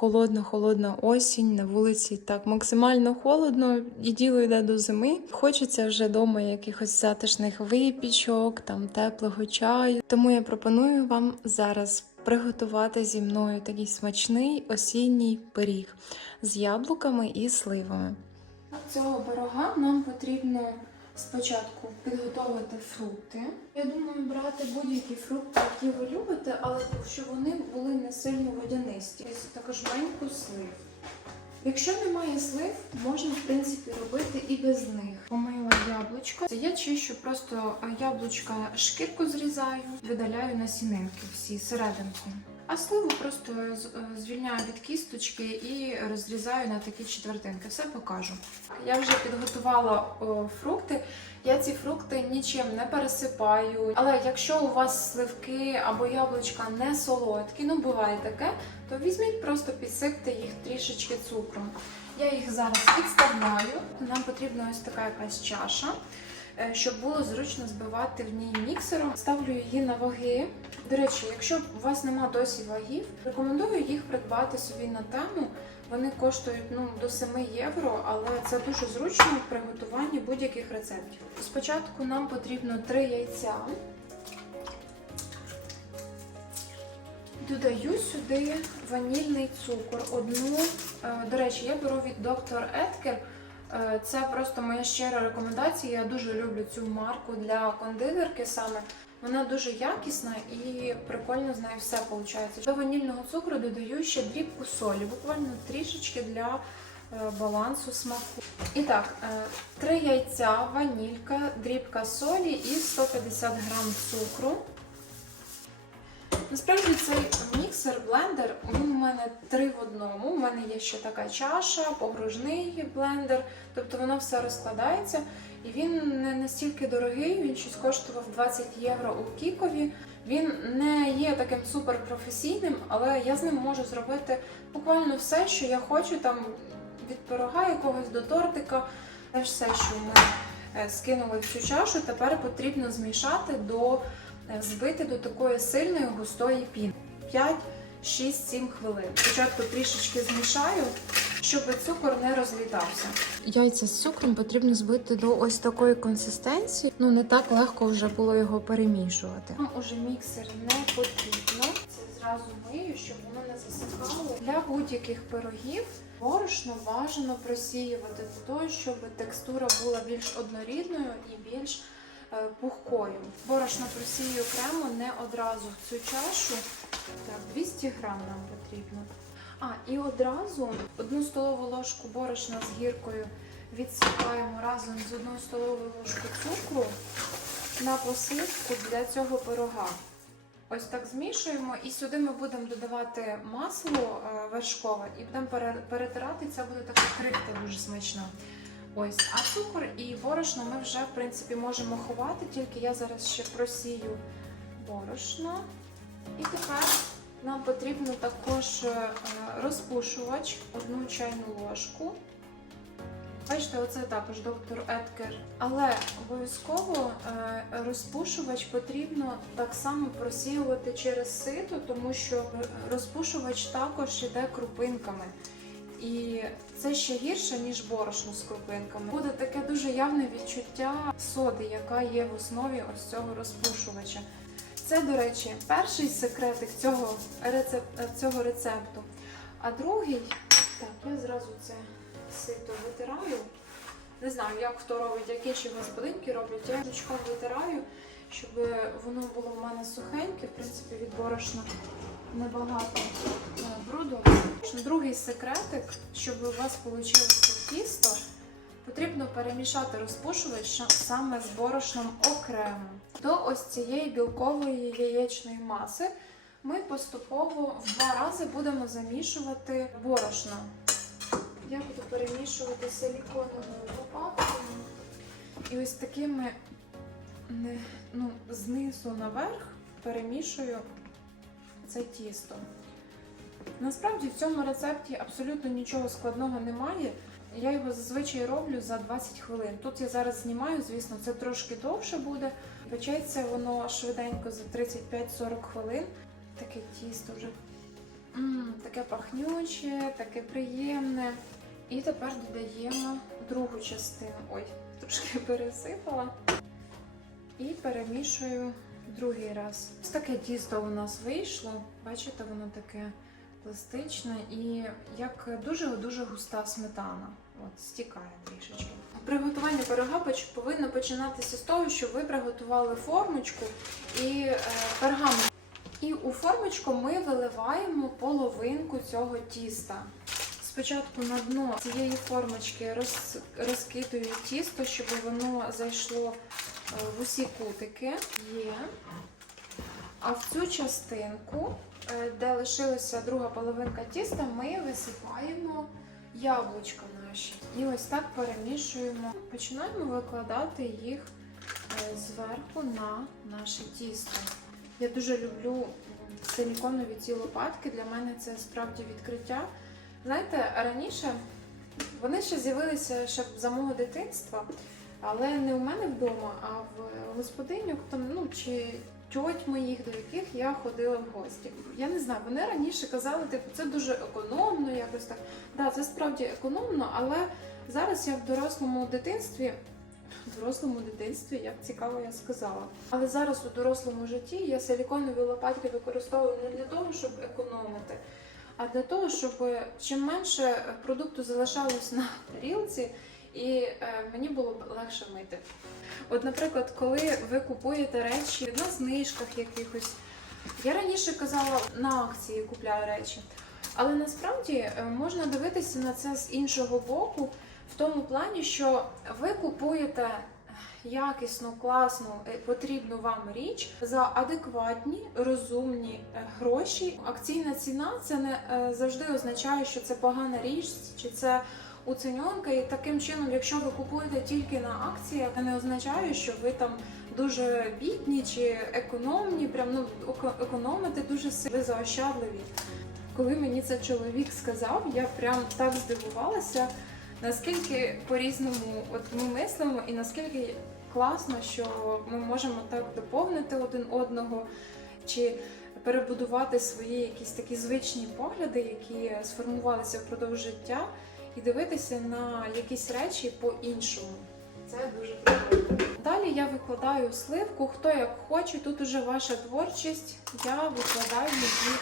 холодна-холодна осінь на вулиці так максимально холодно, і діло йде до зими. Хочеться вже вдома якихось затишних випічок, там теплого чаю. Тому я пропоную вам зараз приготувати зі мною такий смачний осінній пиріг з яблуками і сливами. Цього пирога нам потрібно спочатку підготувати фрукти. Я думаю, брати будь-які фрукти, які ви любите, але щоб вони були не сильно водянисті. Також жменьку слив. Якщо немає слив, можна в принципі робити і без них. Помила яблучко. Я чищу просто яблучка, шкірку зрізаю, видаляю насінинки всі серединку. А сливу просто е, звільняю від кісточки і розрізаю на такі четвертинки. Все покажу. Я вже підготувала фрукти. Я ці фрукти нічим не пересипаю. Але якщо у вас сливки або яблучка не солодкі, ну буває таке, то візьміть просто підсипте їх трішечки цукром. Я їх зараз підставляю. Нам потрібна ось така якась чаша, е, щоб було зручно збивати в ній міксером. Ставлю її на ваги. До речі, якщо у вас нема досі вагів, рекомендую їх придбати собі на тему. Вони коштують ну, до 7 євро, але це дуже зручно в приготуванні будь-яких рецептів. Спочатку нам потрібно 3 яйця. Додаю сюди ванільний цукор. Одну, Е, до речі, я беру від доктор Еткер. Е, Це просто моя щира рекомендація. Я дуже люблю цю марку для кондитерки саме. Вона дуже якісна і прикольно з нею все виходить. До ванільного цукру додаю ще дрібку солі, буквально трішечки для е, балансу смаку. І так, е, три яйця, ванілька, дрібка солі і 150 грам цукру. Насправді цей міксер, блендер, він у мене три в одному. У мене є ще така чаша, погружний блендер, тобто воно все розкладається. І він не настільки дорогий, він щось коштував 20 євро у Кікові. Він не є таким суперпрофесійним, але я з ним можу зробити буквально все, що я хочу, там від пирога якогось до тортика. Це все, що ми е, скинули в цю чашу, тепер потрібно змішати до е, збити до такої сильної густої піни. 5, 6, 7 хвилин. Спочатку трішечки змішаю, щоб цукор не розлітався. Яйця з цукром потрібно збити до ось такої консистенції. Ну не так легко вже було його перемішувати. Нам уже міксер не потрібно. Це зразу мию, щоб воно не засихало. Для будь-яких пирогів борошно бажано просіювати для того, щоб текстура була більш однорідною і більш е, пухкою. Борошно просію окремо не одразу в цю чашу. Так, 200 грам нам потрібно. А, і одразу одну столову ложку борошна з гіркою відсипаємо разом з одною столовою ложкою цукру на посипку для цього пирога. Ось так змішуємо, і сюди ми будемо додавати масло е, вершкове і будемо перетирати. Це буде така крихта дуже смачна. Ось, а цукор і борошно ми вже в принципі можемо ховати, тільки я зараз ще просію борошно. І тепер нам потрібно також е, розпушувач, одну чайну ложку. Бачите, оце також доктор Еткер. Але обов'язково е, розпушувач потрібно так само просіювати через сито, тому що розпушувач також іде крупинками. І це ще гірше, ніж борошно з крупинками. Буде таке дуже явне відчуття соди, яка є в основі ось цього розпушувача. Це, до речі, перший секретик цього, рецеп... цього рецепту. А другий, так, я зразу це сито витираю. Не знаю, як хто робить, як інші господинки роблять. Я ручком витираю, щоб воно було в мене сухеньке, в принципі, від борошна небагато бруду. Другий секретик, щоб у вас вийшло тісто, потрібно перемішати розпушувач саме з борошном окремо. До ось цієї білкової яєчної маси ми поступово в два рази будемо замішувати борошно. Я буду перемішувати силіконовою лопаткою. І ось такими ну, знизу наверх перемішую це тісто. Насправді в цьому рецепті абсолютно нічого складного немає. Я його зазвичай роблю за 20 хвилин. Тут я зараз знімаю, звісно, це трошки довше буде. Печеться воно швиденько за 35-40 хвилин. Таке тісто вже М, таке пахнюче, таке приємне. І тепер додаємо другу частину. Ой, трошки пересипала. І перемішую другий раз. Ось таке тісто у нас вийшло. Бачите, воно таке пластичне і як дуже-дуже густа сметана. От, стікає трішечки. Приготування пирога повинно починатися з того, що ви приготували формочку і е, пергамент. І у формочку ми виливаємо половинку цього тіста. Спочатку на дно цієї формочки роз, розкидую тісто, щоб воно зайшло е, в усі кутики. Є. А в цю частинку, де лишилася друга половинка тіста, ми висипаємо яблучка наші. І ось так перемішуємо. Починаємо викладати їх е, зверху на наше тісто. Я дуже люблю силіконові ці лопатки. Для мене це справді відкриття. Знаєте, раніше вони ще з'явилися ще за мого дитинства, але не у мене вдома, а в господиню ну чи тьоть моїх, до яких я ходила в гості. Я не знаю, вони раніше казали, типу, це дуже економно, якось так. Да, це справді економно, але зараз я в дорослому дитинстві. В дорослому дитинстві, як цікаво я сказала. Але зараз у дорослому житті я силіконові лопатки використовую не для того, щоб економити, а для того, щоб чим менше продукту залишалось на тарілці, і е, мені було б легше мити. От, наприклад, коли ви купуєте речі на знижках якихось, я раніше казала на акції купляю речі, але насправді е, можна дивитися на це з іншого боку, в тому плані, що ви купуєте якісну, класну, е, потрібну вам річ за адекватні, розумні е, гроші. Акційна ціна це не е, завжди означає, що це погана річ, чи це уціньонка. І таким чином, якщо ви купуєте тільки на акціях, це не означає, що ви там дуже бідні чи економні, прям ну економите дуже сильно заощадливі. Коли мені це чоловік сказав, я прям так здивувалася, наскільки по-різному от ми мислимо, і наскільки класно, що ми можемо так доповнити один одного, чи перебудувати свої якісь такі звичні погляди, які сформувалися впродовж життя, і дивитися на якісь речі по-іншому. Це дуже прикольно. Далі я викладаю сливку, хто як хоче, тут уже ваша творчість. Я викладаю її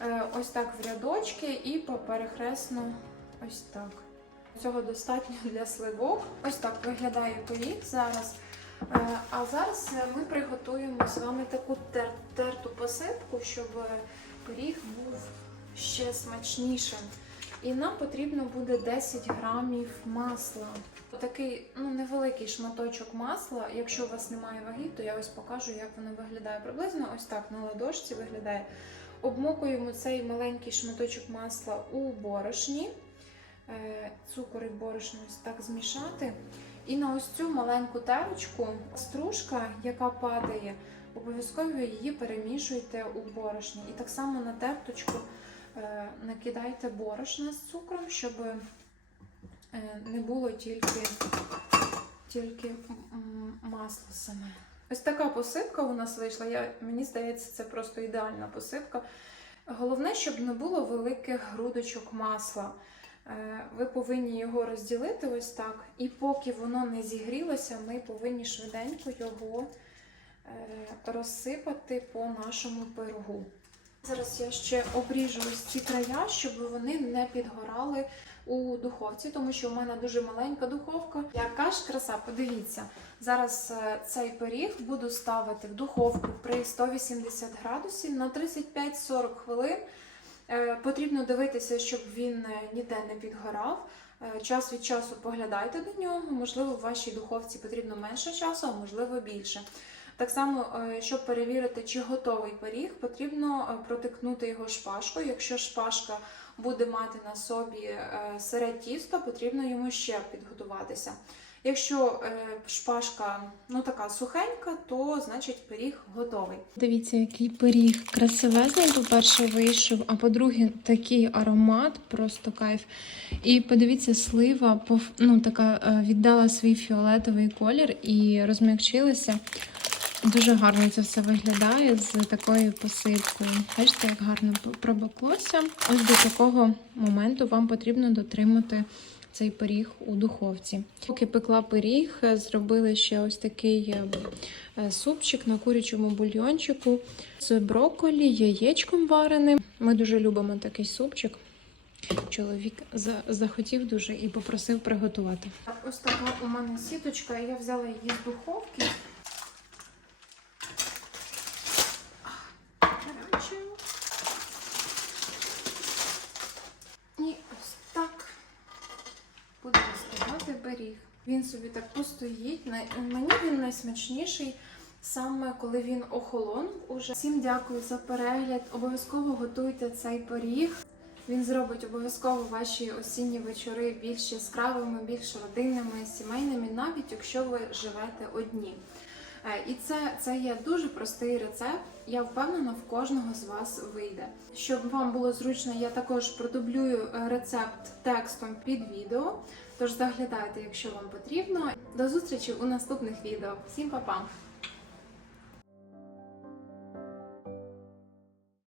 е, ось так в рядочки і поперехресно ось так. Цього достатньо для сливок. Ось так виглядає пиріг зараз. Е, А зараз ми приготуємо з вами таку тер- терту посипку, щоб пиріг був ще смачнішим. І нам потрібно буде 10 грамів масла. Такий ну, невеликий шматочок масла. Якщо у вас немає ваги, то я ось покажу, як воно виглядає. Приблизно ось так на ладошці виглядає. Обмокуємо цей маленький шматочок масла у борошні. Е, Цукор і борошно ось так змішати. І на ось цю маленьку терочку стружка, яка падає, обов'язково її перемішуйте у борошні. І так само на терточку накидайте борошна з цукром, щоб е, не було тільки, тільки масло саме. Ось така посипка у нас вийшла. Я, мені здається, це просто ідеальна посипка. Головне, щоб не було великих грудочок масла. Е, Ви повинні його розділити ось так, і поки воно не зігрілося, ми повинні швиденько його е, розсипати по нашому пирогу. Зараз я ще обріжу ось ці края, щоб вони не підгорали у духовці, тому що у мене дуже маленька духовка. Яка ж краса, подивіться. Зараз е, цей пиріг буду ставити в духовку при 180 градусів на 35-40 хвилин. Е, Потрібно дивитися, щоб він е, ніде не підгорав. Час від часу поглядайте до нього. Можливо, в вашій духовці потрібно менше часу, а можливо більше. Так само, е, щоб перевірити, чи готовий пиріг, потрібно е, протикнути його шпажкою. Якщо шпажка буде мати на собі е, сире тісто, потрібно йому ще підготуватися. Якщо шпажка ну така сухенька, то значить пиріг готовий. Дивіться, який пиріг красивезний, по-перше, вийшов, а по-друге, такий аромат, просто кайф. І подивіться, слива ну, така, віддала свій фіолетовий колір і розм'якчилася. Дуже гарно це все виглядає з такою посипкою. Бачите, як гарно пробаклося. Ось до такого моменту вам потрібно дотримати цей пиріг у духовці. Поки пекла пиріг, зробили ще ось такий е, е, супчик на курячому бульйончику з брокколі, яєчком вареним. Ми дуже любимо такий супчик. Чоловік за- захотів дуже і попросив приготувати. Ось така у мене сіточка, я взяла її з духовки. Переверчую. І ось так буду розкладати пиріг. Він собі так постоїть. Мені він найсмачніший. Саме коли він охолонув уже. Всім дякую за перегляд. Обов'язково готуйте цей пиріг. Він зробить обов'язково ваші осінні вечори більш яскравими, більш родинними, сімейними, навіть якщо ви живете одні. Е, І це, це є дуже простий рецепт. Я впевнена, в кожного з вас вийде. Щоб вам було зручно, я також продублюю е, рецепт текстом під відео. Тож заглядайте, якщо вам потрібно. До зустрічі у наступних відео. Всім па-па!